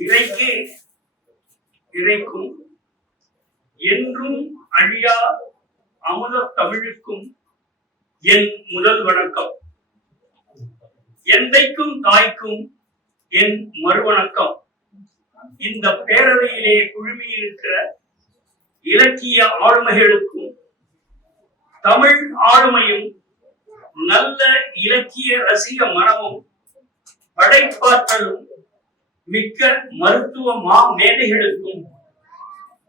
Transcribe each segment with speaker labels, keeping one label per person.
Speaker 1: இறைக்கு இறைக்கும் என்றும் அழியா அமுத தமிழுக்கும் என் முதல் வணக்கம். எந்தைக்கும் தாய்க்கும் என் மறுவணக்கம். இந்த பேரவையிலே குழுமியிருக்கிற இலக்கிய ஆளுமைகளுக்கும் தமிழ் ஆளுமையும் நல்ல இலக்கிய ரசிக மனமும் படைப்பாற்றலும் மிக்க மருத்துவ மா மேதைகளுக்கும்.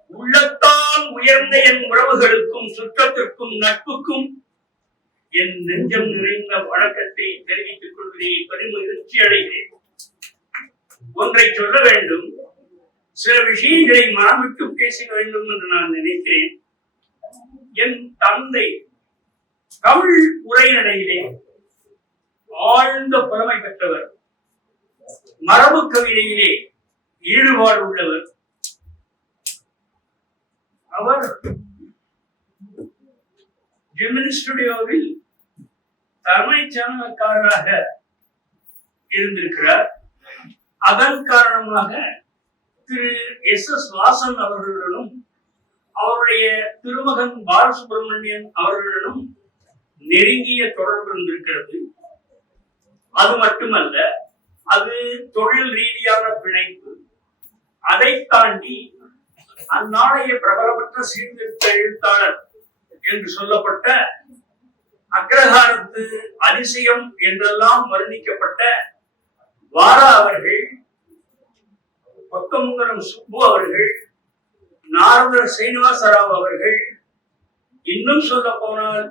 Speaker 1: உள்ளத்தால் உயர்ந்த என் உறவுகளுக்கும் சுற்றத்திற்கும் நட்புக்கும் என் நெஞ்சம் நிறைந்த வழக்கத்தை தெரிவித்துக் கொள்வதை பெருமகிழ்ச்சி அடைகிறேன். ஒன்றை சொல்ல வேண்டும். சில விஷயங்களை மனமிட்டு பேச வேண்டும் என்று நான் நினைக்கிறேன். என் தந்தை தமிழ் உரைநடையிலே ஆழ்ந்த புலமை பெற்றவர். மரபு கவிதையிலே ஈடுபாடு உள்ளவர் அவர் ஜெமினி ஸ்டுடியோவில் தலைமை சேனல்காரராக இருந்திருக்கிறார். அதன் காரணமாக திரு எஸ் எஸ் வாசன் அவர்களுடனும் அவருடைய திருமகன் பாலசுப்ரமணியன் அவர்களுடனும் நெருங்கிய தொடர்பு இருந்திருக்கிறது. அது மட்டுமல்ல அது தொழில் ரீதியான பிணைப்பு அதை தாண்டி அந்நாளைய பிரபலமற்ற சீர்திருத்த எழுத்தாளர் என்று சொல்லப்பட்ட அக்ரஹாரத்து அதிசயம் என்றெல்லாம் வர்ணிக்கப்பட்ட வாரா அவர்கள் கொத்தமுங்கரம் சுப்பு அவர்கள் நாரதர் சீனிவாசராவ் அவர்கள் இன்னும் சொல்ல போனால்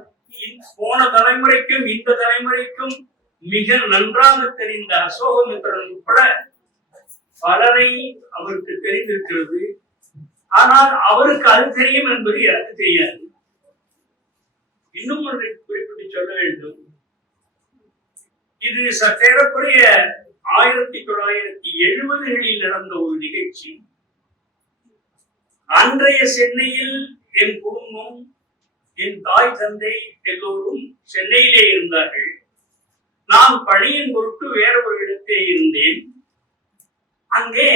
Speaker 1: போன தலைமுறைக்கும் இந்த தலைமுறைக்கும் மிக நன்றாக தெரிந்த அசோகமித்திரன் உட்பட பலரை அவருக்கு தெரிந்திருக்கிறது. ஆனால் அவருக்கு அது தெரியும் என்பது எனக்கு தெரியாது. இன்னும் ஒன்றை குறிப்பிட்டு சொல்ல வேண்டும். இது சற்றேறக்குறைய ஆயிரத்தி தொள்ளாயிரத்தி எழுபதுகளில் நடந்த ஒரு நிகழ்ச்சி. அன்றைய சென்னையில் என் குடும்பம் என் தாய் தந்தை எல்லோரும் சென்னையிலே இருந்தார்கள். நான் பணியின் பொருட்டு வேற ஒரு இடத்தே இருந்தேன். அங்கே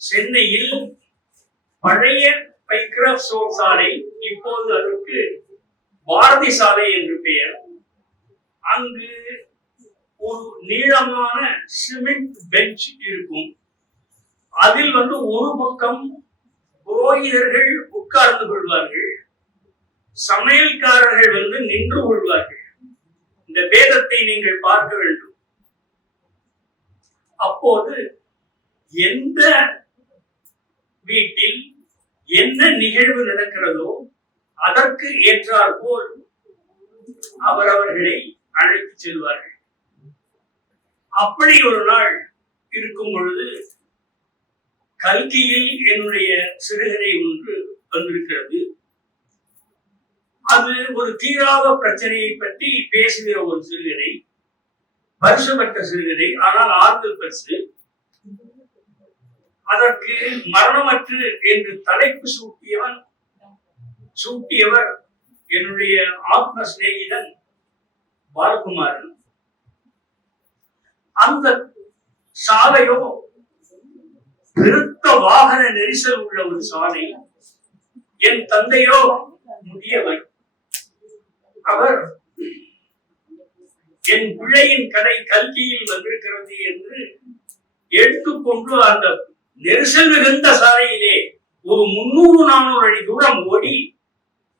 Speaker 1: சென்னையில் பழைய பைக்ராப் சோர் சாலை இப்போது அதற்கு பாரதி சாலை என்று பெயர். அங்கு ஒரு நீளமான சிமெண்ட் பெஞ்ச் இருக்கும். அதில் வந்து ஒரு பக்கம் புரோகிதர்கள் உட்கார்ந்து கொள்வார்கள். சமையல்காரர்கள் வந்து நின்று கொள்வார்கள். இந்த பேதத்தை நீங்கள் பார்க்க வேண்டும். அப்போது எந்த வீட்டில் என்ன நிகழ்வு நடக்கிறதோ அதற்கு ஏற்றார் போல் அவரவர்களை அழைத்து செல்வார்கள். அப்படி ஒரு நாள் இருக்கும் பொழுது கல்கியில் என்னுடைய சிறுகதை ஒன்று வந்திருக்கிறது. அது ஒரு தீராத பிரச்சனையை பற்றி பேசுகிற ஒரு சிறுகதை வருஷமற்ற சிறுகதை ஆனால் ஆறுதல் பரிசு. அதற்கு மரணமற்று என்று தலைப்பு சூட்டியவன் சூட்டியவர் என்னுடைய ஆத்ம சிநேகிதன் பாலகுமாரன். அந்த சாலையோ பெருத்த வாகன நெரிசல் உள்ள ஒரு சாலை என் தந்தையோ முடியவன் அவர் என் பிள்ளையின் கடை கல்கியில் வந்திருக்கிறது என்று எடுத்துக்கொண்டு அந்த நெரிசல் மிகுந்த சாலையிலே ஒரு முன்னூறு நானூறு அடி தூரம் ஓடி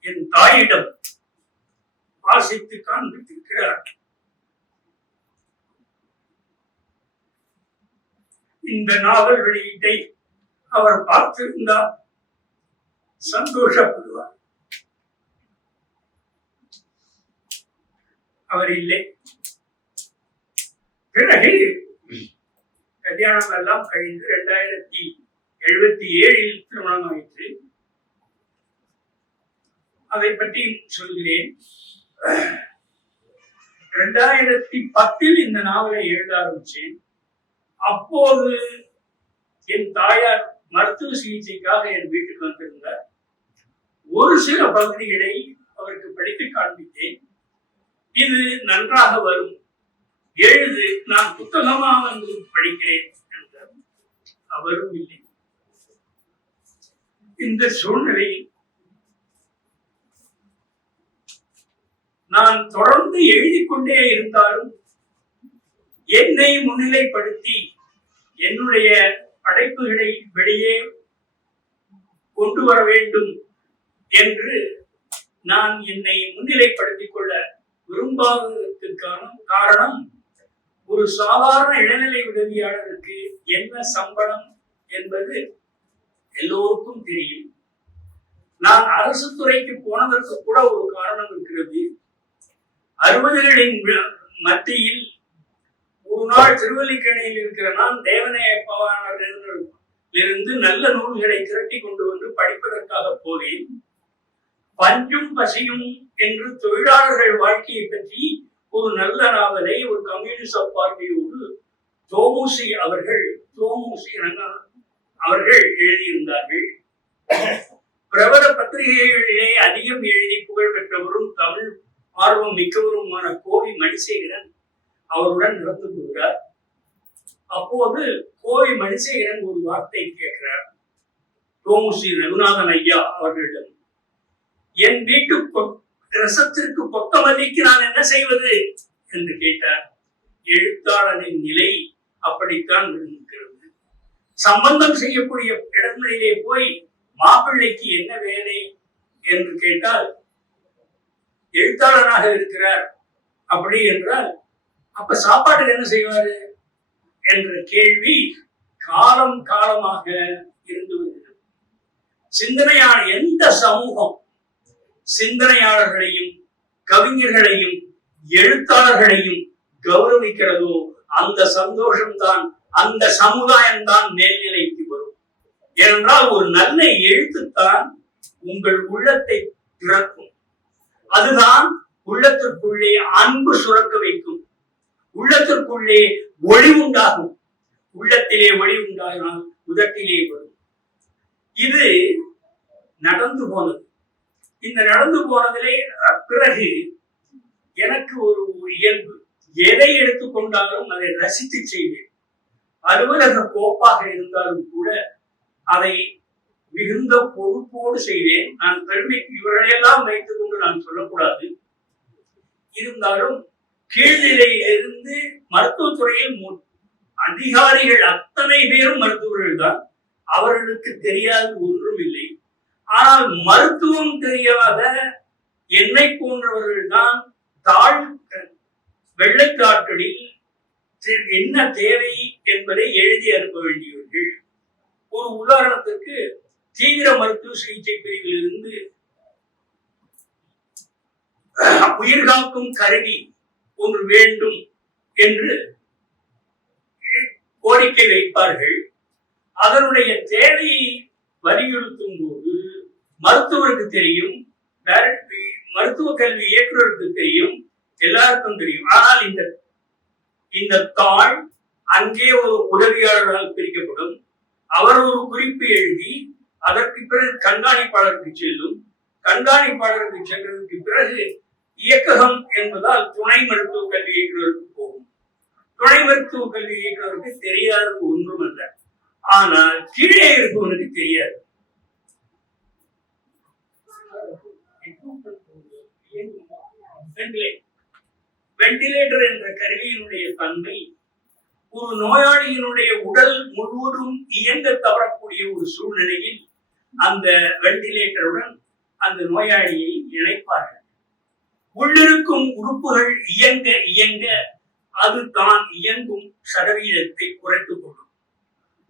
Speaker 1: என் தாயிடம் வாசித்து காண்பித்திருக்கிறார் இந்த நாவல் வெளியீட்டை அவர் பார்த்திருந்தார். சந்தோஷப்படுவார். அவர் இல்லை. பிறகு கல்யாணம் எல்லாம் கழிந்து இரண்டாயிரத்தி எழுபத்தி ஏழில் திருமணம் ஆயிற்று. அதை பற்றி சொல்கிறேன். இரண்டாயிரத்தி பத்தில் இந்த நாவலை எழுத ஆரம்பிச்சேன் அப்போது என் தாயார் மருத்துவ சிகிச்சைக்காக என் வீட்டுக்கு வந்திருந்தார். ஒரு சில பகுதிகளை அவருக்கு படித்து காண்பித்தேன். இது நன்றாக வரும். எழுது நான் புத்தகமா வந்து படிக்கிறேன் என்றார். அவரும் இல்லை. இந்த சூழ்நிலையில் நான் தொடர்ந்து எழுதிக் கொண்டே இருந்தாலும் என்னை முன்னிலைப்படுத்தி என்னுடைய படைப்புகளை வெளியே கொண்டு வர வேண்டும் என்று நான் என்னை முன்னிலைப்படுத்திக் கொள்ள விரும்பாததற்கான காரணம் ஒரு சாதாரண இடைநிலை உதவியாளருக்கு என்ன சம்பளம் என்பது எல்லோருக்கும் தெரியும். நான் அரசு துறைக்கு போனதற்கு கூட ஒரு காரணம் இருக்கிறது. அறுபதுகளின் மத்தியில் ஒரு நாள் திருவல்லிக்கணையில் இருக்கிற நான் தேவனையப்பவானர் இருந்து நல்ல நூல்களை திரட்டி கொண்டு வந்து படிப்பதற்காக போவேன் பஞ்சும் பசியும் என்று தொழிலாளர்கள் வாழ்க்கையை பற்றி ஒரு நல்ல நாவலை ஒரு கம்யூனிஸ்ட் பார்வையோடு தோமுசி அவர்கள் தோமுசி அவர்கள் எழுதியிருந்தார்கள். பிரபல பத்திரிகைகளிலே அதிகம் எழுதி புகழ் பெற்றவரும் தமிழ் ஆர்வம் மிக்கவருமான கோவி மணிசேகரன் அவருடன் நடந்து கொள்கிறார். அப்போது கோவி மணிசேகரன் ஒரு வார்த்தை கேட்கிறார். தோமுசி ரகுநாதன் ஐயா அவர்களிடம் என் வீட்டு ரசத்திற்கு பொத்தமல்லிக்கு நான் என்ன செய்வது? என்று கேட்டார். எழுத்தாளரின் நிலை அப்படித்தான் இருக்கிறது சம்பந்தம் செய்யக்கூடிய இடங்களிலே போய் மாப்பிள்ளைக்கு என்ன வேலை? என்று கேட்டால் எழுத்தாளராக இருக்கிறார் அப்படி என்றால் அப்ப சாப்பாட்டுக்கு என்ன செய்வாரு? என்ற கேள்வி காலம் காலமாக இருந்து வருகிறது. சிந்தனையான எந்த சமூகம் சிந்தனையாளர்களையும் கவிஞர்களையும் எழுத்தாளர்களையும் கௌரவிக்கிறதோ அந்த சந்தோஷம்தான் அந்த சமுதாயம்தான் மேல்நிலைக்கு வரும். ஏனென்றால் ஒரு நல்ல எழுத்துத்தான் உங்கள் உள்ளத்தை திறக்கும். அதுதான் உள்ளத்திற்குள்ளே அன்பு சுரக்க வைக்கும். உள்ளத்திற்குள்ளே ஒளி உண்டாகும். உள்ளத்திலே ஒளி உண்டாகினால் உதட்டிலே வரும். இது நடந்து போனது. இந்த நடந்து போனதிலே பிறகு எனக்கு ஒரு இயல்பு. எதை எடுத்துக்கொண்டாலும் அதை ரசித்து செய்வேன். அலுவலக கோப்பாக இருந்தாலும் கூட அதை மிகுந்த பொறுப்போடு செய்தேன் நான் பெருமைக்கு இவர்களையெல்லாம் வைத்துக் கொண்டு நான் சொல்லக்கூடாது. இருந்தாலும் கீழ்நிலையிலிருந்து மருத்துவத்துறையில் அதிகாரிகள் அத்தனை பேரும் மருத்துவர்கள் தான். அவர்களுக்கு தெரியாத ஒன்றும் இல்லை. ஆனால் மருத்துவம் தெரியாத என்னை போன்றவர்கள் தான் தாழ் வெள்ளைக்காட்டலில் என்ன தேவை என்பதை எழுதி அனுப்ப வேண்டியவர்கள். ஒரு உதாரணத்திற்கு தீவிர மருத்துவ சிகிச்சை பிரிவிலிருந்து உயிர்காக்கும் கருவி ஒன்று வேண்டும் என்று கோரிக்கை வைப்பார்கள். அதனுடைய தேவையை வலியுறுத்தும் போது மருத்துவருக்கு தெரியும். மருத்துவ கல்வி இயக்குநருக்கு தெரியும். எல்லாருக்கும் தெரியும். ஆனால் இந்த இந்த தாள் அங்கே ஒரு உதவியாளரால் பிரிக்கப்படும். அவர் ஒரு குறிப்பு எழுதி அதற்கு பிறகு கண்காணிப்பாளருக்கு செல்லும். கண்காணிப்பாளருக்கு சென்றதற்கு பிறகு இயக்ககம் என்பதால் துணை மருத்துவ கல்வி இயக்குநருக்கு போகும். துணை மருத்துவ கல்வி இயக்குநருக்கு தெரியாதது ஒன்றும் அல்ல ஆனால் கீழே இருப்பவனுக்கு தெரியாது. வெண்டிலேட்டர் என்ற கருவியினுடைய தன்மை ஒரு நோயாளியினுடைய உடல் முழுவதும் இயங்க தவறக்கூடிய ஒரு சூழ்நிலையில் அந்த வெண்டிலேட்டருடன் அந்த நோயாளியை இணைப்பார்கள். உள்ளிருக்கும் உறுப்புகள் இயங்க இயங்க அது தான் இயங்கும் சதவீதத்தை குறைத்துக் கொள்ளும்.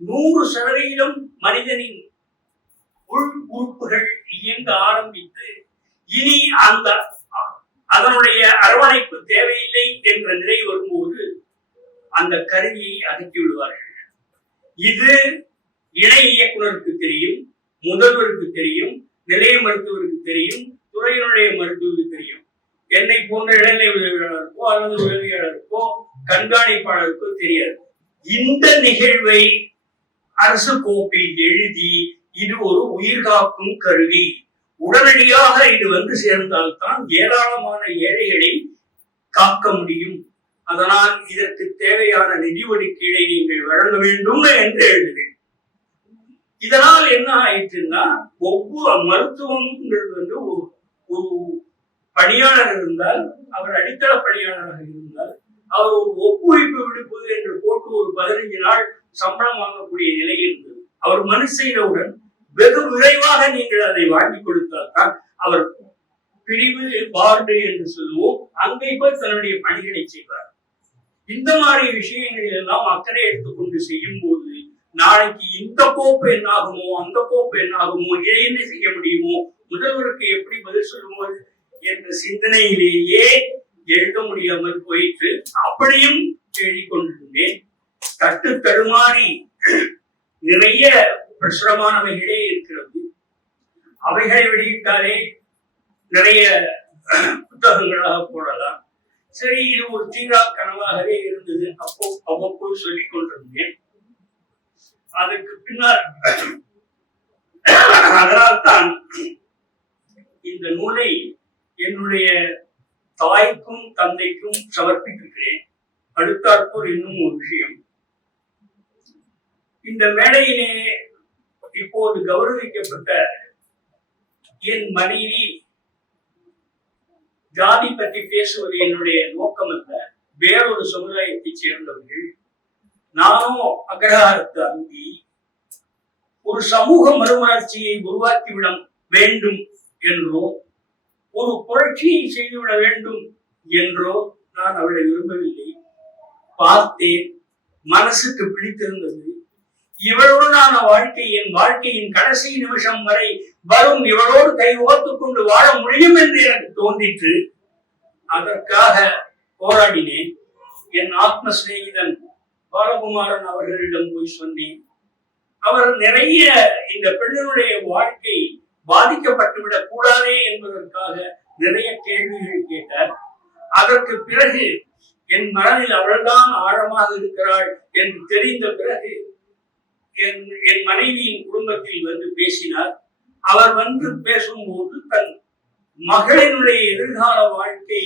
Speaker 1: நூறு சதவீதம் மனிதனின் உள் உறுப்புகள் இயங்க ஆரம்பித்து இனி அந்த அதனுடைய அரவணைப்பு தேவையில்லை என்ற நிலை வரும்போது அந்த கருவியை அகற்றி விடுவார்கள். இது இணை இயக்குனருக்கு தெரியும் முதல்வருக்கு தெரியும் நிலைய மருத்துவருக்கு தெரியும் துறையினுடைய மருத்துவருக்கு தெரியும். என்னை போன்ற இடைநிலை உதவியாளருக்கோ அல்லது உதவியாளருக்கோ கண்காணிப்பாளருக்கோ தெரியாது. இந்த நிகழ்வை அரசு கோப்பில் எழுதி இது ஒரு உயிர்காக்கும் கருவி. உடனடியாக இது வந்து சேர்ந்தால்தான் ஏராளமான ஏழைகளை காக்க முடியும். அதனால் இதற்கு தேவையான நிதி ஒதுக்கீடை நீங்கள் வழங்க வேண்டும் என்று எழுதுகிறேன் இதனால் என்ன ஆயிற்றுன்னா ஒவ்வொரு மருத்துவங்கள் வந்து ஒரு ஒரு பணியாளர் இருந்தால் அவர் அடித்தள பணியாளராக இருந்தால் அவர் ஒரு ஒப்புழைப்பு விடுப்பது என்று போட்டு ஒரு பதினைஞ்சு நாள் சம்பளம் வாங்கக்கூடிய நிலை இருந்தது. அவர் மனு செய்தவுடன் வெகு விரைவாக நீங்கள் அதை வாங்கி கொடுத்தால் தான் அவர் பிரிவு வார்டு என்று சொல்லுவோம். அங்கே போய் தன்னுடைய பணிகளை செய்வார். இந்த மாதிரி விஷயங்களில் எல்லாம் அக்கறை எடுத்துக்கொண்டு செய்யும் போது நாளைக்கு இந்த கோப்பு என்னாகுமோ அந்த கோப்பு என்னாகுமோ இதை என்ன செய்ய முடியுமோ முதல்வருக்கு எப்படி பதில் சொல்லுவோம் என்ற சிந்தனையிலேயே எழுத முடியாமல் போயிட்டு அப்படியும் எழுதி கொண்டிருந்தேன். தட்டு தடுமாறி நிறைய பிரசுரமானவைகளே இருக்கிறது. அவைகளை வெளியிட்டாலே நிறைய புத்தகங்களாக போடலாம். சரி இது ஒரு தீரா கனவாகவே இருந்தது. அப்போ அவ்வப்போது சொல்லிக் கொண்டிருந்தேன். அதுக்கு பின்னால் அதனால்தான் இந்த நூலை என்னுடைய தாய்க்கும் தந்தைக்கும் சமர்ப்பித்திருக்கிறேன். அடுத்தாற்போல் இன்னும் ஒரு விஷயம். இந்த மேடையிலே இப்போது கௌரவிக்கப்பட்ட என் மனைவி ஜாதி பற்றி பேசுவது என்னுடைய நோக்கம் அல்ல. வேறொரு சமுதாயத்தைச் சேர்ந்தவர்கள். நானும் அக்ரஹாரத்து அந்தி ஒரு சமூக மறுமலர்ச்சியை உருவாக்கிவிட வேண்டும் என்றோ ஒரு புரட்சியை செய்துவிட வேண்டும் என்றோ நான் அவளை விரும்பவில்லை. பார்த்தேன். மனசுக்கு பிடித்திருந்தது. இவளுடனான வாழ்க்கை என் வாழ்க்கையின் கடைசி நிமிஷம் வரை வரும் இவளோடு கை ஓத்துக் கொண்டு வாழ முடியும் என்று எனக்கு தோன்றிற்று. அதற்காக போராடினேன். என் ஆத்ம சிநேகிதன் பாலகுமாரன் அவர்களிடம் போய் சொன்னேன். அவர் நிறைய இந்த பெண்ணினுடைய வாழ்க்கை பாதிக்கப்பட்டுவிடக் கூடாதே என்பதற்காக நிறைய கேள்விகள் கேட்டார். அதற்கு பிறகு என் மனதில் அவள்தான் ஆழமாக இருக்கிறாள் என்று தெரிந்த பிறகு என் என் மனைவியின் குடும்பத்தில் வந்து பேசினார். அவர் வந்து பேசும்போது தன் மகளினுடைய எதிர்கால வாழ்க்கை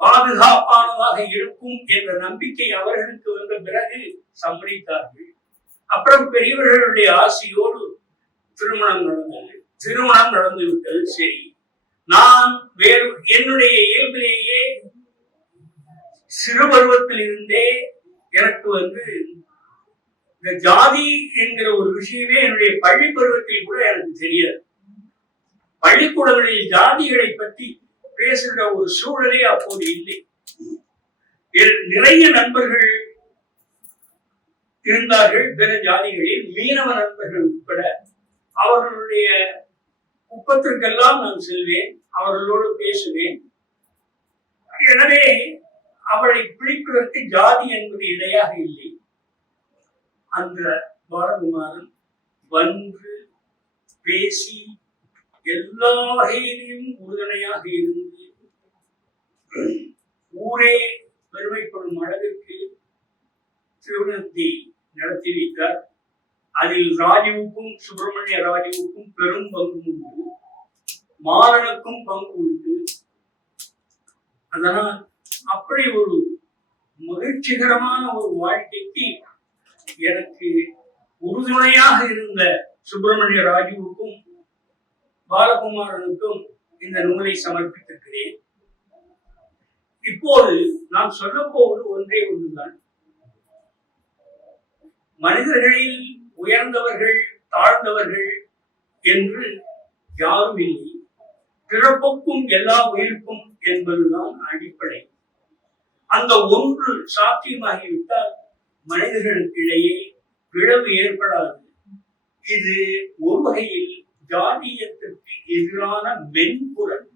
Speaker 1: பாதுகாப்பானதாக இருக்கும் என்ற நம்பிக்கை அவர்களுக்கு வந்த பிறகு சம்மதித்தார்கள் அப்புறம் பெரியவர்களுடைய ஆசையோடு திருமணம் நடந்தது. திருமணம் நடந்து விட்டது சரி நான் வேறு என்னுடைய இயல்பிலேயே சிறு பருவத்தில் இருந்தே எனக்கு வந்து இந்த ஜாதி என்கிற ஒரு விஷயமே என்னுடைய பள்ளி பருவத்தில் கூட எனக்கு தெரியாது. பள்ளிக்கூடங்களில் ஜாதிகளை பற்றி பேசுகிற ஒரு சூழலே அப்போது இல்லை. நிறைய நண்பர்கள் இருந்தார்கள். பிற ஜாதிகளில் மீனவ நண்பர்கள் உட்பட. அவர்களுடைய குப்பத்திற்கெல்லாம் நான் செல்வேன் அவர்களோடு பேசுவேன். எனவே அவளை பிடிப்பதற்கு ஜாதி என்பது இடையாக இல்லை. அந்த பாலகுமாரன் வந்து பேசி எல்லா வகையிலும் உறுதுணையாக இருந்து ஊரே பெருமைப்படும் அளவிற்கு திருவிழத்தை நடத்தி வைத்தார். அதில் ராஜுவுக்கும் சுப்பிரமணிய ராஜுவுக்கும் பெரும் பங்கு உண்டு. மாறனுக்கும் பங்கு உண்டு. அதனால் அப்படி ஒரு மகிழ்ச்சிகரமான ஒரு வாழ்க்கைக்கு எனக்கு உறுதுணையாக இருந்த சுப்பிரமணிய ராஜுவுக்கும் பாலகுமாரனுக்கும் இந்த நூலை சமர்ப்பித்திருக்கிறேன். இப்போது நாம் சொல்ல போவது ஒன்றே ஒன்றுதான். மனிதர்களில் உயர்ந்தவர்கள் தாழ்ந்தவர்கள் என்று யாரும் இல்லை. பிறப்புக்கும் எல்லா உயிருக்கும் என்பதுதான் அடிப்படை. அந்த ஒன்று சாத்தியமாகிவிட்டால் மனிதர்களுக்கிடையே பிளவு ஏற்படாது. இது ஒரு வகையில் ஜாதியத்திற்கு எதிரான மென்புறன்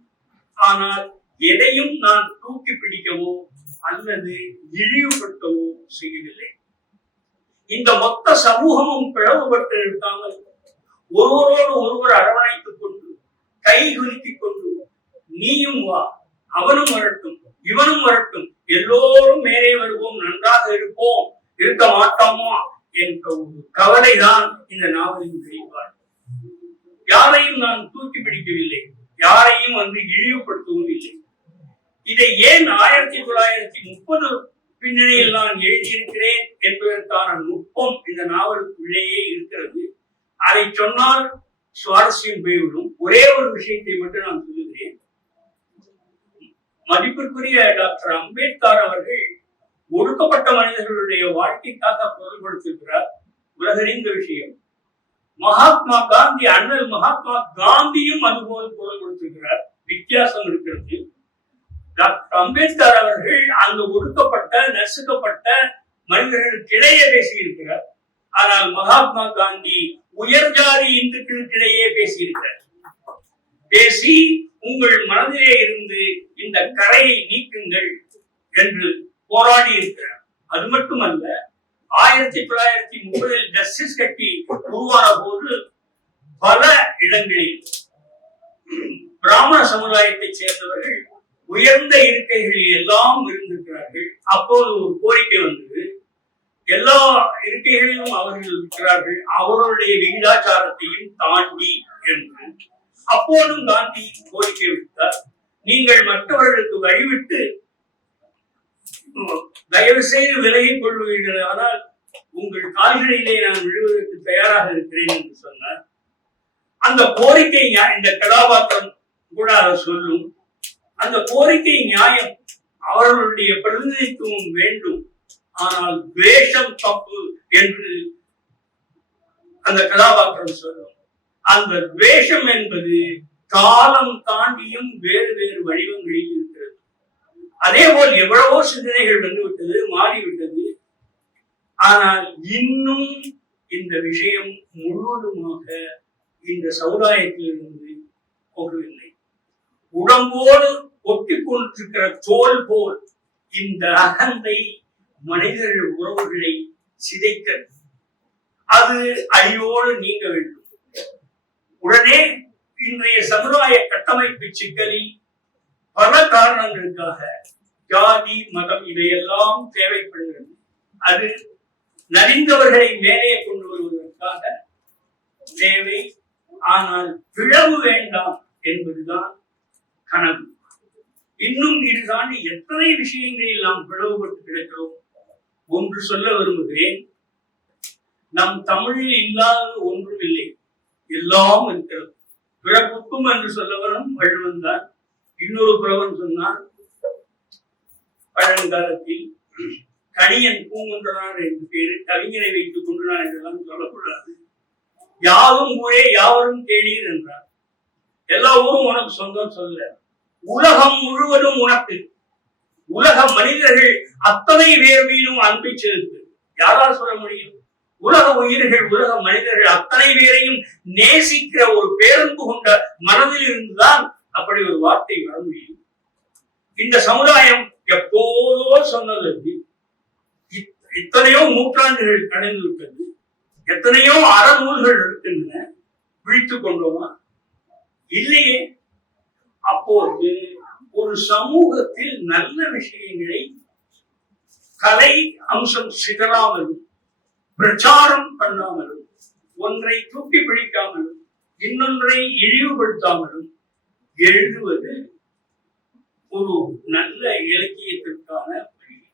Speaker 1: ஆனால் எதையும் நான் தூக்கி பிடிக்கவோ அல்லது இழிவுபடுத்தவோ செய்யவில்லை. இந்த மொத்த சமூகமும் பிளவுபட்டு இருக்காமல் ஒருவரோடு ஒருவர் அரவணைத்துக் கொண்டு கை குலுக்கிக் கொண்டு நீயும் வா அவனும் வரட்டும் இவனும் வரட்டும் எல்லோரும் மேலே வருவோம் நன்றாக இருப்போம் இருக்க மாட்டோமா என்ற ஒரு கவலைதான் இந்த நாவலின் வெளிப்பாடு. யாரையும் நான் தூக்கி பிடிக்கவில்லை. யாரையும் வந்து இழிவுபடுத்தவும் இல்லை. இதை ஏன் ஆயிரத்தி தொள்ளாயிரத்தி முப்பது பின்னணியில் நான் எழுதியிருக்கிறேன் என்பதற்கான நுட்பம் இந்த நாவலுக்குள்ளேயே இருக்கிறது. அதை சொன்னால் சுவாரஸ்யம் போய்விடும். ஒரே ஒரு விஷயத்தை மட்டும் நான் சொல்லுகிறேன். மதிப்பிற்குரிய டாக்டர் அம்பேத்கர் அவர்கள் ஒடுக்கப்பட்ட மனிதர்களுடைய வாழ்க்கைக்காக குரல் கொடுத்திருக்கிறார் உலகறிந்த விஷயம். மகாத்மா காந்தி அண்ணல் மகாத்மா காந்தியும் அதுபோல் குரல் கொடுத்திருக்கிறார் வித்தியாசம் இருக்கிறது. டாக்டர் அம்பேத்கர் அவர்கள் அங்கு ஒடுக்கப்பட்ட நசுக்கப்பட்ட மனிதர்களுக்கிடையே பேசியிருக்கிறார். ஆனால் மகாத்மா காந்தி உயர் ஜாதி இந்துக்களுக்கிடையே பேசியிருக்கிறார். பேசி உங்கள் மனதிலே இருந்து இந்த கரையை நீக்குங்கள் என்று போராடி இருக்கிறார். அது மட்டுமல்ல ஆயிரத்தி தொள்ளாயிரத்தி முப்பதில் ஜஸ்டிஸ் கட்சி உருவான போது பல இடங்களில் பிராமண சமுதாயத்தைச் சேர்ந்தவர்கள் உயர்ந்த இருக்கைகளில் எல்லாம் இருந்திருக்கிறார்கள். அப்போது ஒரு கோரிக்கை வந்தது. எல்லா இருக்கைகளிலும் அவர்கள் இருக்கிறார்கள். அவர்களுடைய விகிதாச்சாரத்தையும் தாண்டி என்று. அப்போதும் காந்தி கோரிக்கை விடுத்தார். நீங்கள் மற்றவர்களுக்கு வழிவிட்டு தயவு செய்து விலகிக் கொள்வீர்கள். ஆனால் உங்கள் கால்களிலே நான் விழுவதற்கு தயாராக இருக்கிறேன் என்று சொன்னார். அந்த கோரிக்கை இந்த கதாபாத்திரம் கூட சொல்லும். அந்த கோரிக்கை நியாயம் அவர்களுடைய பிரதிநிதித்துவம் வேண்டும். ஆனால் துவேஷம் தப்பு என்று அந்த கதாபாத்திரம் சொல்லும். அந்த துவேஷம் என்பது காலம் தாண்டியும் வேறு வேறு வடிவங்களில் இருக்கிறது அதே போல் எவ்வளவோ சிந்தனைகள் வந்துவிட்டது மாறிவிட்டது. ஆனால் இன்னும் இந்த விஷயம் முழுவதுமாக இந்த சமுதாயத்திலிருந்து போகவில்லை உடம்போடு ஒட்டி கொண்டிருக்கிற தோல் போல் இந்த அகந்தை மனிதர்கள் உறவுகளை சிதைக்க அது அழிவோடு நீங்க வேண்டும். உடனே இன்றைய சமுதாய கட்டமைப்பு சிக்கலில் பல காரணங்களுக்காக ஜாதி மதம் இதையெல்லாம் தேவைப்படுகிறது. அது நலிந்தவர்களை மேலே கொண்டு வருவதற்காக தேவை. ஆனால் பிளவு வேண்டாம் என்பதுதான் கனவு. இன்னும் இது தாண்டி எத்தனை விஷயங்களில் நாம் பிளவுபட்டு கிடக்கிறோம்? ஒன்று சொல்ல விரும்புகிறேன். நம் தமிழில் இல்லாத ஒன்றும் இல்லை. எல்லாம் இருக்கிறது. பிறப்புக்கும் என்று சொல்ல வரும் வள்ளுவன் தான். இன்னொரு புலவன் சொன்னான் பழங்காலத்தில் கணியன் பூங்குன்றனார் என்று பேரு கவிஞரை வைத்துக் கொண்டனார் என்றெல்லாம் இதெல்லாம் சொல்லக்கூடாது. யாவும் ஊரே யாவரும் கேளீர் என்றார். எல்லா ஊரும் உனக்கு சொந்தம் சொல்ல. உலகம் முழுவதும் உனக்கு. உலக மனிதர்கள் அத்தனை பேர் அன்பை செலுத்து. யாரால் சொல்ல முடியும்? உலக உயிர்கள் உலக மனிதர்கள் அத்தனை பேரையும் நேசிக்கிற ஒரு பேருந்து கொண்ட மனதில் இருந்துதான் அப்படி ஒரு வார்த்தை வர முடியும் இந்த சமுதாயம் எப்போதோ சொன்னது இத்தனையோ நூற்றாண்டுகள் கடந்து விட்டது எத்தனையோ அறநூல்கள் இருக்கின்றன விழித்துக் கொண்டோமா? இல்லையே. அப்போது ஒரு சமூகத்தில் நல்ல விஷயங்களை கலை அம்சம் சிதறாமலும் பிரச்சாரம் பண்ணாமலும் ஒன்றை தூக்கி பிடிக்காமலும் இன்னொன்றை இழிவுபடுத்தாமலும் எழுதுவது ஒரு நல்ல இலக்கியத்திற்கான வழி.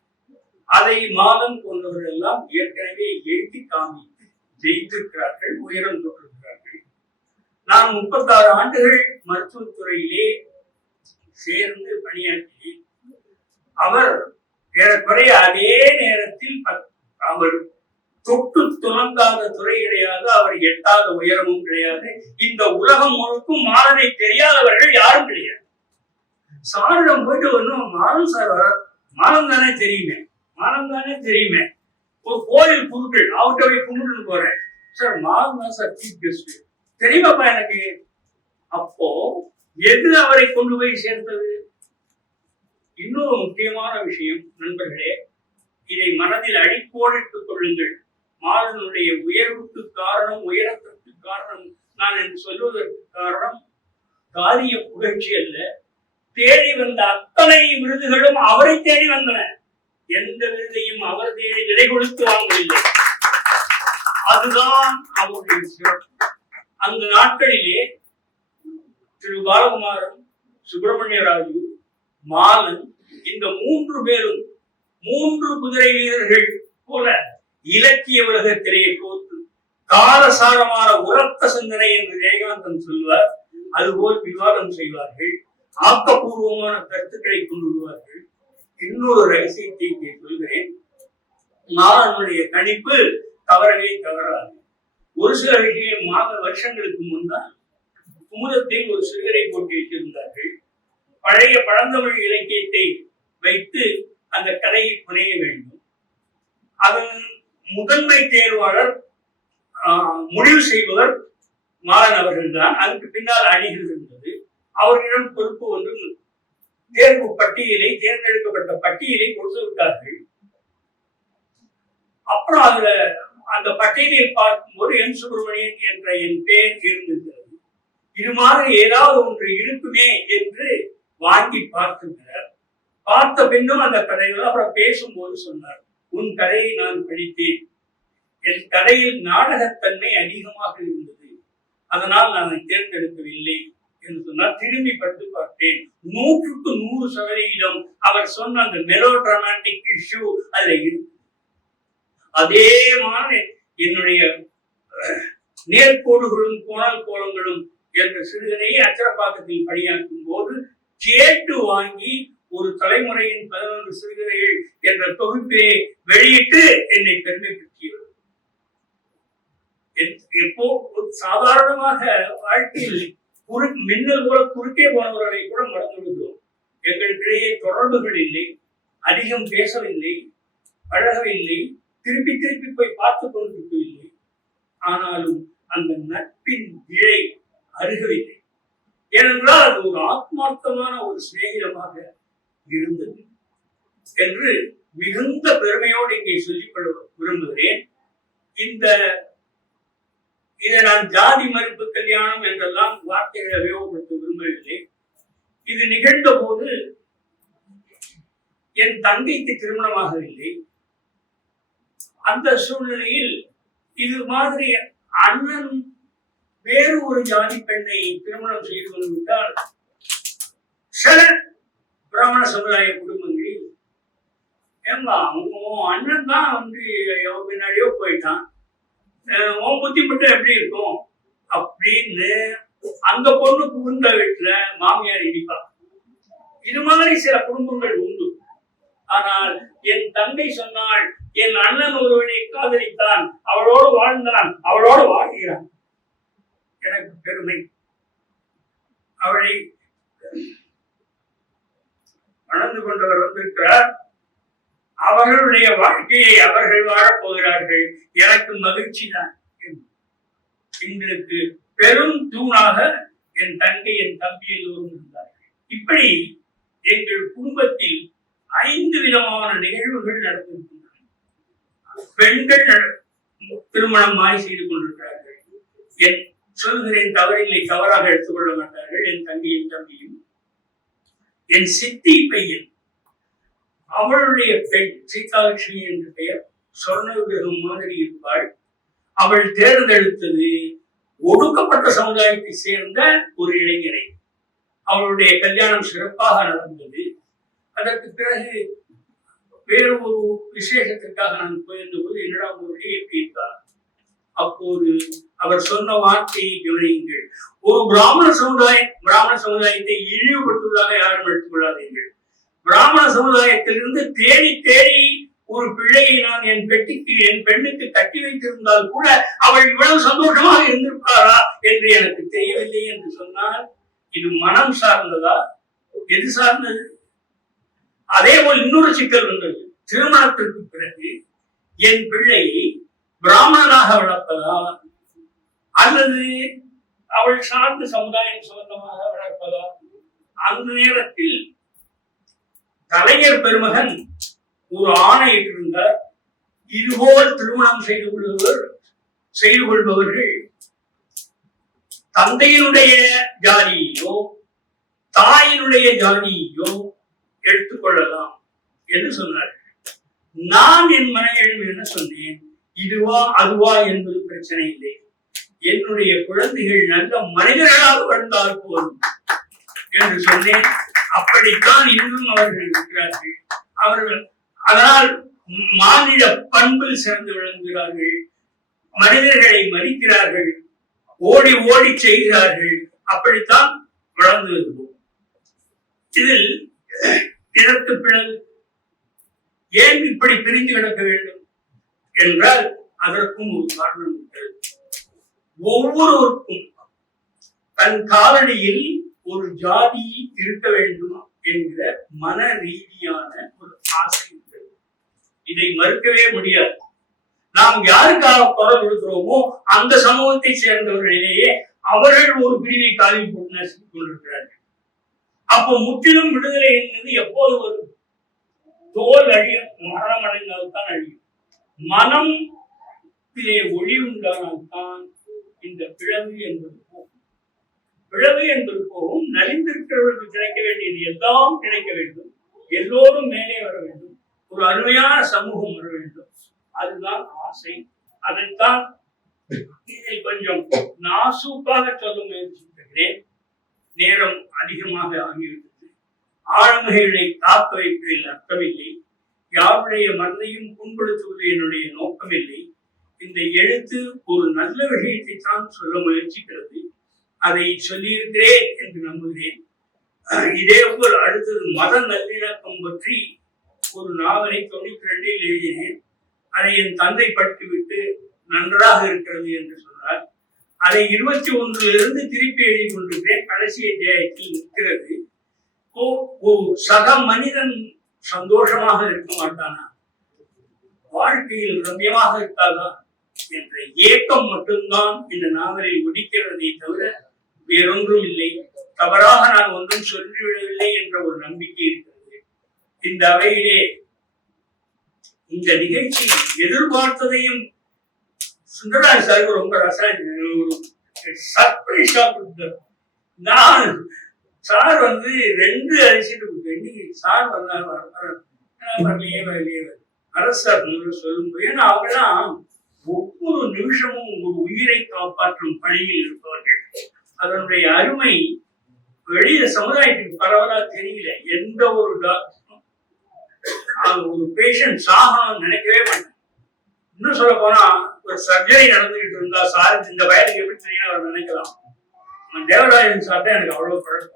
Speaker 1: அதை மாதம் கொண்டவர்கள் எல்லாம் ஏற்கனவே எழுதி காமித்து ஜெயித்திருக்கிறார்கள் உயரம் தொட்டிருக்கிறார்கள். நான் முப்பத்தாறு ஆண்டுகள் மருத்துவத்துறையிலே சேர்ந்து பணியாற்றினேன். அவர் ஏறக்குறைய அதே நேரத்தில் பத்- அவர் தொட்டு துலங்காத துறை கிடையாது அவர் எட்டாத உயரமும் கிடையாது. இந்த உலகம் முழுக்கும் மாறனை தெரியாதவர்கள் யாரும் கிடையாது. சாரிடம் போயிட்டு வரணும் மாறம் சார் வர மானம் தானே தெரியுமே மானம் தானே தெரியுமே. ஒரு கோயில் குருக்கள் அவர்கிட்ட போய் கும்பிட்டு போறேன். சார் மாறம் தான் சார் சீஃப் கெஸ்ட் தெரியுமாப்பா எனக்கு? அப்போ எது அவரை கொண்டு போய் சேர்த்தது? இன்னொரு முக்கியமான விஷயம் நண்பர்களே இதை மனதில் அடிக்கோடிட்டுக் கொள்ளுங்கள். மாலனுடைய உயர்வுக்கு காரணம் உயரத்திற்கு காரணம் நான் என்று சொல்வதற்கு காரணம் காரிய புகழ்ச்சி அல்ல. தேடி வந்த அத்தனை விருதுகளும் அவரை தேடி வந்தன. எந்த விருதையும் அவர் தேடி விலை கொடுத்து வாங்கவில்லை. அதுதான் அவருடைய சிறப்பு. அந்த நாட்களிலே திரு பாலகுமாரன் சுப்பிரமணிய ராஜு மாலன் இந்த மூன்று பேரும் மூன்று குதிரை வீரர்கள் போல இலக்கிய உலகத்திலேயே போத்து காலசாரமான உரத்த சிந்தனை என்று ஜெயகாந்தன் சொல்வார் அதுபோல் விவாதம் செய்வார்கள். ஆக்கப்பூர்வமான கருத்துக்களை கொண்டு வருவார்கள் இன்னொரு ரகசியத்தை சொல்கிறேன். மாணவனுடைய கணிப்பு தவறவே தவறாது. ஒரு சில மாத வருஷங்களுக்கு முன்னால் குமுதத்தில் ஒரு சிறுகரை போட்டி வைத்திருந்தார்கள் பழைய பழந்தமிழ் இலக்கியத்தை வைத்து அந்த கதையை புனைய வேண்டும். அதன் முதன்மை தேர்வாளர் ஆஹ், முடிவு செய்பவர் மாறன் அவர்கள் தான். அதுக்கு பின்னால் அணிகள் இருந்தது அவர்களிடம் பொறுப்பு ஒன்று தேர்வு பட்டியலை தேர்ந்தெடுக்கப்பட்ட பட்டியலை கொடுத்து விட்டார்கள். அப்புறம் அதுல அந்த பட்டியலில் பார்க்கும்போது என் சுப்பிரமணியன் என்ற என் பெயர் இருந்திருக்கிறது. இது மாதிரி ஏதாவது ஒன்று இருக்குமே என்று வாங்கி பார்க்கின்றார் பார்த்த பின்னும் அந்த கதைகள் அப்புறம் பேசும்போது சொன்னார். உன் கதையை நான் படித்தேன். என் கதையில் நாடகத்தன்மை அதிகமாக இருந்தது. அதனால் நான் அதை தேர்ந்தெடுக்கவில்லை என்று சொன்னால் திரும்பி பட்டு பார்த்தேன். நூற்றுக்கு நூறு சதவிகிதம் அவர் சொன்ன அந்த மெலோ டிராமாட்டிக் இஷ்யூ அதுல இருக்கு அதே மாதிரி என்னுடைய நேர்கோடுகளும் கோணல் கோலங்களும் என்ற சிறுகனையை அச்சரப்பாக்கத்தில் பணியாற்றும் போது கேட்டு வாங்கி ஒரு தலைமுறையின் பதினொன்று சிறுகதைகள் என்ற தொகுப்பை வெளியிட்டு என்னை பெருமைப்படுத்தியது எப்போ சாதாரணமாக வாழ்க்கையில் குறு மின்னல் போல குறுக்கே போனவர்களை கூட மறந்து விடுகிறோம் எங்களுக்கிடையே தொடர்புகள் இல்லை அதிகம் பேசவில்லை பழகவில்லை திருப்பி திருப்பி போய் பார்த்து கொண்டிருக்கவில்லை. ஆனாலும் அந்த நட்பின் விழை அருகவில்லை. ஏனென்றால் அது ஒரு ஆத்மார்த்தமான ஒரு சிநேகிதமாக இருந்தது. என்று மிகுந்த பெருமையோடு இங்கே சொல்லிக்கொள்ள விரும்புகிறேன். இந்த இதை நான் ஜாதி மறுப்பு கல்யாணம் என்றெல்லாம் வார்த்தைகளை உபயோகப்படுத்த விரும்பவில்லை. இது நிகழ்ந்த போது என் தங்கைக்கு திருமணமாகவில்லை அந்த சூழ்நிலையில் இது மாதிரி அண்ணன் வேறு ஒரு ஜாதி பெண்ணை திருமணம் செய்து கொண்டு விட்டால் சில சமுதாய குடும்பங்களில். ஏம்பா உன் அண்ணன் தான் வந்து எவன் பின்னாடியோ போயிட்டான். உன் புத்தி மட்டும் எப்படி இருக்கும்? அப்படின்னு அந்த பொண்ணு புகுந்த வீட்டுல மாமியார் இடிப்பா. இது மாதிரி சில குடும்பங்கள் உண்டு. ஆனால் என் தந்தை சொன்னாள் என் அண்ணன் ஒருவனை காதலித்தான் அவளோடு வாழ்ந்தான் அவளோடு வாழ்கிறான். எனக்கு பெருமை. அவளை நடந்து கொண்டவர் வந்திருக்கிறார் அவர்களுடைய வாழ்க்கையை அவர்கள் வாழப் போகிறார்கள். எனக்கு மகிழ்ச்சி தான் எங்களுக்கு பெரும் தூணாக என் தங்கை என் தம்பி எல்லோரும் இருந்தார்கள். இப்படி எங்கள் குடும்பத்தில் ஐந்து விதமான நிகழ்வுகள் நடந்திருக்கின்றன. பெண்கள் திருமணம் மாறி செய்து கொண்டிருக்கிறார்கள். என் சொல்கிறேன் தவறில்லை தவறாக எடுத்துக்கொள்ள மாட்டார்கள். என் தங்கையும் தம்பியும் என் சித்தி பையன். அவளுடைய பெண் சீதாலட்சுமி என்ற பெயர் சொர்ண மாதிரி இருப்பாள். அவள் தேர்ந்தெடுத்தது ஒடுக்கப்பட்ட சமுதாயத்தை சேர்ந்த ஒரு இளைஞரை. அவளுடைய கல்யாணம் சிறப்பாக நடந்தது. அதற்கு பிறகு வேறு ஒரு விசேஷத்திற்காக நான் போயிருந்த போது என்னடா முரளி எப்படி இருந்தார் அப்போது அவர் சொன்ன வார்த்தையை கவனியுங்கள். ஒரு பிராமண சமுதாயம் பிராமண சமுதாயத்தை இழிவுபடுத்துவதாக யாரும் எடுத்துக் கொள்ளாதீர்கள். பிராமண சமுதாயத்திலிருந்து தேடி தேடி ஒரு பிள்ளையை நான் என் பெட்டிக்கு என் பெண்ணுக்கு கட்டி வைத்திருந்தால் கூட அவள் இவ்வளவு சந்தோஷமாக இருந்திருப்பாரா என்று எனக்கு தெரியவில்லை என்று சொன்னால் இது மனம் சார்ந்ததா? எது சார்ந்தது? அதே போல் இன்னொரு சிக்கல் வந்தது. திருமணத்திற்கு பிறகு என் பிள்ளையை பிராமணனாக வளர்ப்பதா அல்லது அவள் சார்ந்த சமுதாயம் சொந்தமாக வளர்ப்பதா அந்த நேரத்தில் கலைஞர் பெருமகன் ஒரு ஆணையிட்டிருந்தார் இதுபோல் திருமணம் செய்து கொள்பவர் செய்து கொள்பவர்கள் தந்தையினுடைய ஜாதியையோ தாயினுடைய ஜாதியையோ எடுத்துக்கொள்ளலாம் என்று சொன்னார் நான் என் மனைவியிடம் என்ன சொன்னேன் இதுவா அதுவா என்பது பிரச்சனை இல்லை. என்னுடைய குழந்தைகள் நல்ல மனிதர்களாக வளர்ந்தால் போதும் என்று சொன்னேன். அப்படித்தான் இன்னும் அவர்கள் இருக்கிறார்கள். அவர்கள் அதனால் மாநில பண்பில் சிறந்து விளங்குகிறார்கள். மனிதர்களை மதிக்கிறார்கள். ஓடி ஓடி செய்கிறார்கள். அப்படித்தான் வளர்ந்து வருவோம். இதில் இதற்கு பிறகு ஏன் இப்படி பிரிந்து கிடக்க வேண்டும்? என்றால் அதற்கும் ஒரு காரணம் உண்டு. ஒவ்வொருவருக்கும் தன் காலடியில் ஒரு ஜாதி இருக்க வேண்டும் என்கிற மன ரீதியான ஒரு ஆசை உண்டு. இதை மறுக்கவே முடியாது. நாம் யாருக்காக குரல் கொடுக்கிறோமோ அந்த சமூகத்தை சேர்ந்தவர்களிலேயே அவர்கள் ஒரு பிரிவை காலி நசுக்கிக் கொண்டிருக்கிறார்கள். அப்போ முற்றிலும் விடுதலை என்பது எப்போது வரும்? தோல் அழியும் மரணம் அடைந்தால்தான் அழியும். மனம் ஒளி உண்டானால்தான் இந்த பிளவு என்பது போகும். பிளவு என்பது போகும் நலிந்திருக்கிறவர்களுக்கு கிடைக்க வேண்டியது எல்லாம் கிடைக்க வேண்டும். எல்லோரும் மேலே வர வேண்டும். ஒரு அருமையான சமூகம் வர வேண்டும். அதுதான் ஆசை. அதைத்தான் இதில் கொஞ்சம் நாசூப்பாக சொல்ல முயற்சிக்கிறேன் நேரம் அதிகமாக ஆகிவிட்டது. ஆளுமைகளை காக்க வைப்பதில் அர்த்தமில்லை. யாருடைய மனதையும் புண்படுத்துவது என்னுடைய நோக்கமில்லை. இந்த எழுத்து ஒரு நல்ல விஷயத்தை தான் சொல்ல முயற்சிக்கிறது. அதை சொல்லியிருக்கிறேன் என்று நம்புகிறேன். இதே போல் அடுத்தது மத நல்லிணக்கம் பற்றி ஒரு நாவலை தொண்ணூத்தி ரெண்டில் எழுதினேன். அதை என் தந்தை படித்துவிட்டு நன்றாக இருக்கிறது என்று சொன்னார். அதை இருபத்தி ஒன்றிலிருந்து திருப்பி எழுதி கொண்டிருக்கிறேன். கடைசி அத்தியாயத்தில் நிற்கிறது ஒரு சக மனிதன் சந்தோஷமாக இருக்க மாட்டானா? வாழ்க்கையில் ரம்யமாக இருக்காதா என்ற ஏக்கம் மட்டும்தான் இந்த நாவலில் ஒடிக்கிறதை தவிர வேறொன்றும் இல்லை. தவறாக நான் ஒன்றும் சொல்லிவிடவில்லை என்ற ஒரு நம்பிக்கை இருக்கிறது. இந்த அவையிலே இந்த நிகழ்ச்சி எதிர்பார்த்ததையும் சுந்தரராஜ் சாருக்கு ரொம்ப ரசாயன சர்ப்ரைஸா கொடுத்தார். நான் சார் வந்து ரெண்டு அரிசிட்டு கொடுத்தேன். சார் வந்தார் வரலையே வரலையே அரசர் சொல்லும்போது ஏன்னா அவங்கெல்லாம் ஒவ்வொரு நிமிஷமும் ஒரு உயிரை காப்பாற்றும் பணியில் இருப்பவர்கள். அதனுடைய அருமை வெளிய சமுதாயத்துக்கு பரவலா தெரியல. எந்த ஒரு டாக்டரும் ஒரு பேஷண்ட் சாகணும்னு நினைக்கவே மாட்டேன் இன்னும் சொல்ல போனா ஒரு சர்ஜரி நடந்துகிட்டு இருந்தா சார் இந்த வயதுக்கு எப்படி தெரியும் அவர் நினைக்கலாம். தேவராஜன் சார் தான் எனக்கு அவ்வளவு பழக்கம்.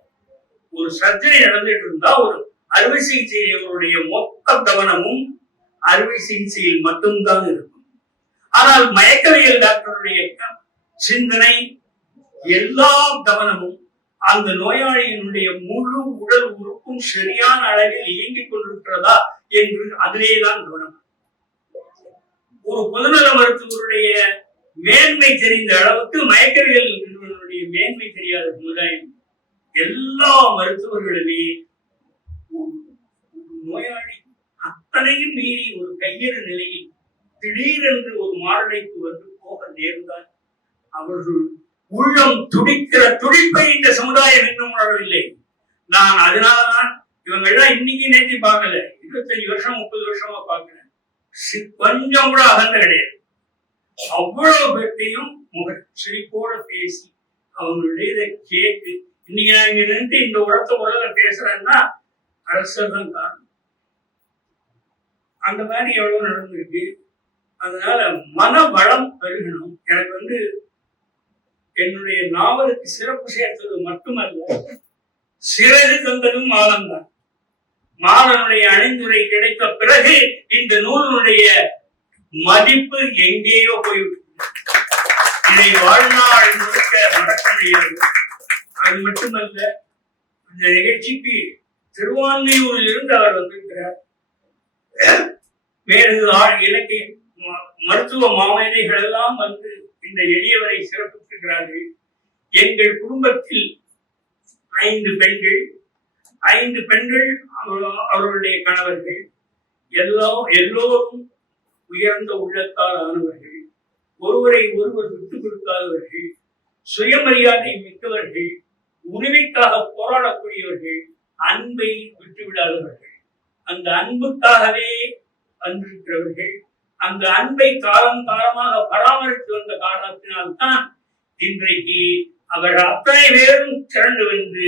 Speaker 1: ஒரு சர்ஜரி நடந்துட்டு இருந்தா ஒரு அறுவை சிகிச்சையவருடைய மொத்த கவனமும் அறுவை சிகிச்சையில் மட்டும்தான் இருக்கும். ஆனால் மயக்கவியல் டாக்டருடைய சிந்தனை எல்லா கவனமும் அந்த நோயாளியினுடைய முழு உடல் உறுப்பும் சரியான அளவில் இயங்கிக் கொண்டிருக்கிறதா என்று அதிலேதான் கவனம். ஒரு பொதுநல மருத்துவருடைய மேன்மை தெரிந்த அளவுக்கு மயக்கவியல் நிறுவனங்களுடைய மேன்மை தெரியாத சமுதாயம் எல்லா மருத்துவர்களுமே நோயாளி அத்தனையும் மீறி ஒரு கையெழு நிலையில் திடீரென்று ஒரு மாரடைப்பு வந்து போக நேர்ந்தால் அவர்கள் உள்ளம் துடிக்கிற துடிப்பை இந்த சமுதாயம் இன்னும் உணரவில்லை. நான் அதனாலதான் இவங்க எல்லாம் இன்னைக்கு நேற்று பார்க்கல. இருபத்தஞ்சு வருஷம் முப்பது வருஷமா பார்க்கிறேன். கொஞ்சம் கூட அகந்த கிடையாது. அவ்வளவு பேர்த்தையும் முக சிரிப்போட பேசி அவங்களுடைய கேட்டு இன்னைக்கு நான் இங்க நின்று இந்த உரத்த உலக பேசுறேன்னா அரசர் தான் காரணம். அந்த மாதிரி எவ்வளவு நடந்திருக்கு. அதனால மன வளம் பெருகணும். எனக்கு வந்து என்னுடைய நாவலுக்கு சிறப்பு சேர்த்தது மட்டுமல்ல சிறகு தந்ததும் மாதம்தான் மாதனுடைய அணிந்துரை கிடைத்த பிறகு இந்த நூலினுடைய மதிப்பு எங்கேயோ போய்விட்டது. இதை வாழ்நாள் முழுக்க நடக்க முடியாது. அது மட்டுமல்ல இந்த நிகழ்ச்சிக்கு திருவான்மையூரில் இருந்து அவர் வந்திருக்கிறார். வேறு இலக்கிய மருத்துவ மாமேதைகள் எல்லாம் வந்து இந்த எளியவரை சிறப்பித்திருக்கிறார்கள். எங்கள் குடும்பத்தில் ஐந்து பெண்கள் ஐந்து பெண்கள் அவர்களுடைய கணவர்கள் எல்லா எல்லோரும் உயர்ந்த உள்ளத்தால் ஆனவர்கள் ஒருவரை ஒருவர் விட்டுக் கொடுக்காதவர்கள் சுயமரியாதை மிக்கவர்கள் உரிமைக்காக போராடக்கூடியவர்கள் அன்பை விட்டுவிடாதவர்கள். அந்த அன்புக்காகவே வந்திருக்கிறவர்கள் அந்த அன்பை காலம் காலமாக பராமரித்து வந்த காரணத்தினால்தான் இன்றைக்கு அவர் அத்தனை பேரும் திரண்டு வந்து